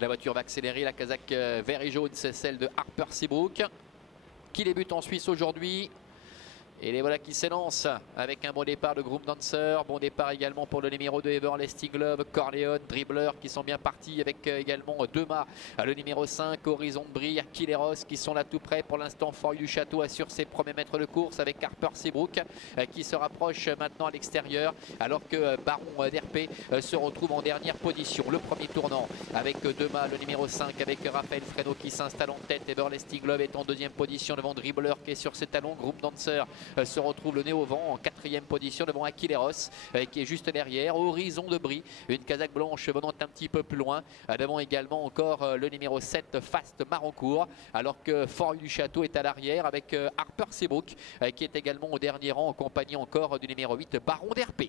La voiture va accélérer, la casaque vert et jaune, c'est celle de Harper Seabrook, qui débute en Suisse aujourd'hui. Et les voilà qui s'élancent avec un bon départ de Group Dancer. Bon départ également pour le numéro 2 Everlasting Love, Corleone, Dribbler qui sont bien partis avec également Dema, le numéro 5, Horizon de Brie, Aquileros qui sont là tout près. Pour l'instant, Fort du Château assure ses premiers mètres de course avec Harper Seabrook qui se rapproche maintenant à l'extérieur, alors que Baron d'RP se retrouve en dernière position. Le premier tournant avec Dema, le numéro 5, avec Raphaël Freno qui s'installe en tête. Everlasting Love est en deuxième position devant Dribbler qui est sur ses talons. Group Dancer se retrouve le nez au vent en quatrième position devant Aquileros qui est juste derrière. Horizon de Brie, une casaque blanche venant un petit peu plus loin, devant également encore le numéro 7 Fast Marancourt, alors que Fort du Château est à l'arrière avec Harper Seabrook qui est également au dernier rang en compagnie encore du numéro 8 Baron d'RP.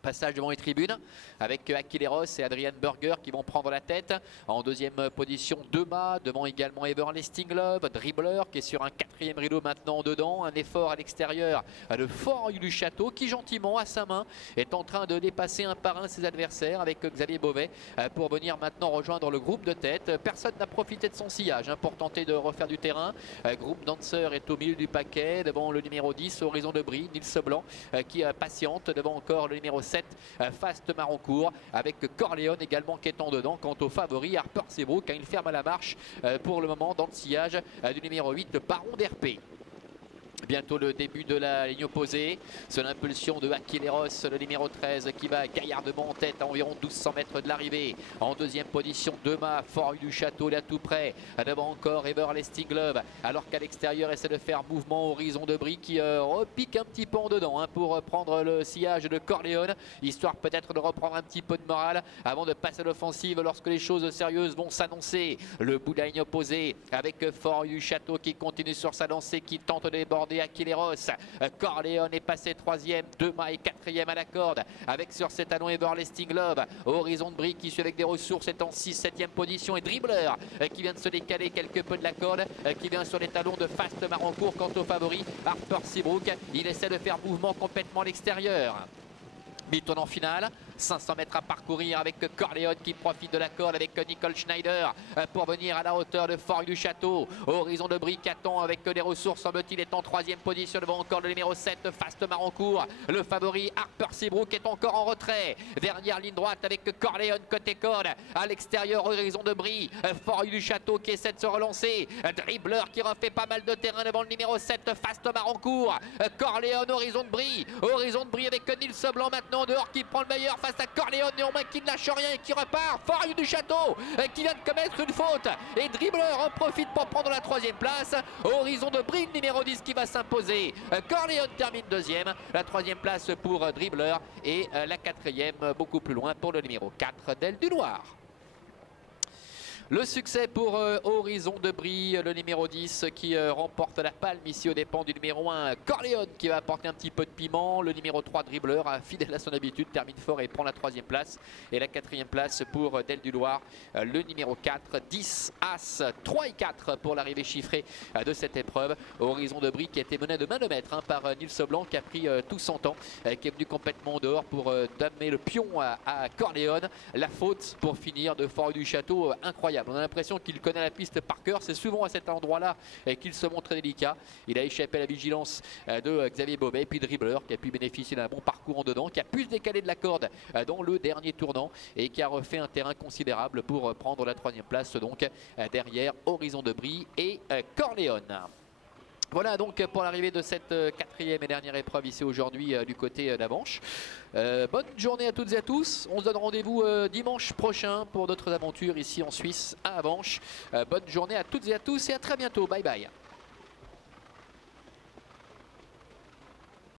Passage devant les tribunes avec Aquileros et Adrian Burger qui vont prendre la tête. En deuxième position, Dema, devant également Everlasting Love, Dribbler qui est sur un quatrième rideau maintenant dedans. Un effort à l'extérieur de Fort du Château qui gentiment à sa main est en train de dépasser un par un ses adversaires avec Xavier Beauvais pour venir maintenant rejoindre le groupe de tête. Personne n'a profité de son sillage pour tenter de refaire du terrain. Groupe Dancer est au milieu du paquet devant le numéro 10, Horizon de Brie, Nils Blanc qui patiente devant encore le numéro 7 Fast Marancourt avec Corleone également qui est en dedans. Quant au favori Harper Seabrook, il ferme à la marche pour le moment dans le sillage du numéro 8 Baron d'RP. Bientôt le début de la ligne opposée, sous l'impulsion de Aquileros, le numéro 13 qui va gaillardement en tête à environ 1200 mètres de l'arrivée. En deuxième position, Dema, Fort du Château là tout près. Devant encore Everlasting Love, alors qu'à l'extérieur essaie de faire mouvement Horizon de Brie qui repique un petit peu en dedans pour prendre le sillage de Corleone, histoire peut-être de reprendre un petit peu de morale avant de passer à l'offensive lorsque les choses sérieuses vont s'annoncer. Le bout de la ligne opposée avec Fort du Château qui continue sur sa lancée, qui tente de déborder Aquileros. Corleone est passé troisième, Dema est quatrième à la corde avec sur ses talons Everlasting Love. Horizon de Brie qui suit avec des ressources est en 6-7e position, et Dribbler qui vient de se décaler quelque peu de la corde, qui vient sur les talons de Fast Marancourt. Quant au favori Harper Seabrook, il essaie de faire mouvement complètement à l'extérieur. Mi-tournant final, 500 mètres à parcourir avec Corleone qui profite de la corde avec Nicole Schneider pour venir à la hauteur de Fort du Château. Horizon de Brie qui attend avec des ressources, semble-t-il, est en troisième position devant encore le numéro 7 Fast Marancourt. Le favori Harper Seabrook est encore en retrait. Dernière ligne droite avec Corleone côté corde. À l'extérieur, Horizon de Brie, Fort du Château qui essaie de se relancer. Dribbler qui refait pas mal de terrain devant le numéro 7 Fast Marancourt. Corleone, Horizon de Brie avec Nils Blanc maintenant dehors qui prend le meilleur face à Corleone, néanmoins qui ne lâche rien et qui repart. Fort du Château qui vient de commettre une faute, et Dribbler en profite pour prendre la troisième place. Horizon de Brie, numéro 10 qui va s'imposer. Corleone termine deuxième, la troisième place pour Dribbler et la quatrième beaucoup plus loin pour le numéro 4 d'Aile du Loir. Le succès pour Horizon de Brie, le numéro 10 qui remporte la palme ici aux dépens du numéro 1 Corleone qui va apporter un petit peu de piment. Le numéro 3 Dribbler, fidèle à son habitude, termine fort et prend la troisième place. Et la quatrième place pour Del du Loir, le numéro 4, 10, As, 3 et 4 pour l'arrivée chiffrée de cette épreuve. Horizon de Brie qui a été mené de main de maître par Nils Blanc qui a pris tout son temps, qui est venu complètement dehors pour damer le pion à Corleone. La faute pour finir de Fort du Château, incroyable. On a l'impression qu'il connaît la piste par cœur. C'est souvent à cet endroit-là qu'il se montre délicat. Il a échappé à la vigilance de Xavier Beauvais. Puis Dribbler qui a pu bénéficier d'un bon parcours en dedans, qui a pu se décaler de la corde dans le dernier tournant et qui a refait un terrain considérable pour prendre la troisième place donc derrière Horizon de Brie et Corleone. Voilà donc pour l'arrivée de cette quatrième et dernière épreuve ici aujourd'hui du côté d'Avanches. Bonne journée à toutes et à tous. On se donne rendez-vous dimanche prochain pour d'autres aventures ici en Suisse à Avanches. Bonne journée à toutes et à tous et à très bientôt. Bye bye.